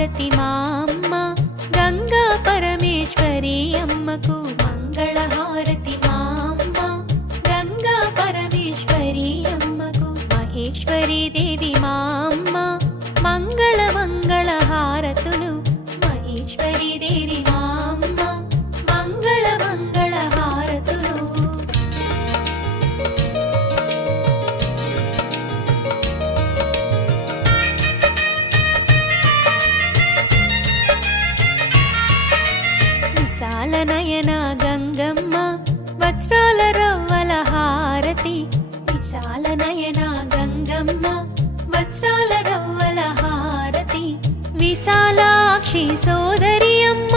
హారతి మా అమ్మ గంగా పరమేశ్వరి అమ్మకు మంగళహారతి మా అమ్మ గంగా పరమేశ్వరి అమ్మకు మహేశ్వరి దేవి మా అమ్మ మంగళ మంగళ హారతులు మహేశ్వరి దేవి మా అమ్మ మంగళ మంగళ హారతులు. విశాల నయన గంగమ్మ వజ్రాల రవ్వల హారతి విశాల నయన గంగమ్మ వజ్రాల రవ్వల హారతి విశాలాక్షి సోదరి అమ్మ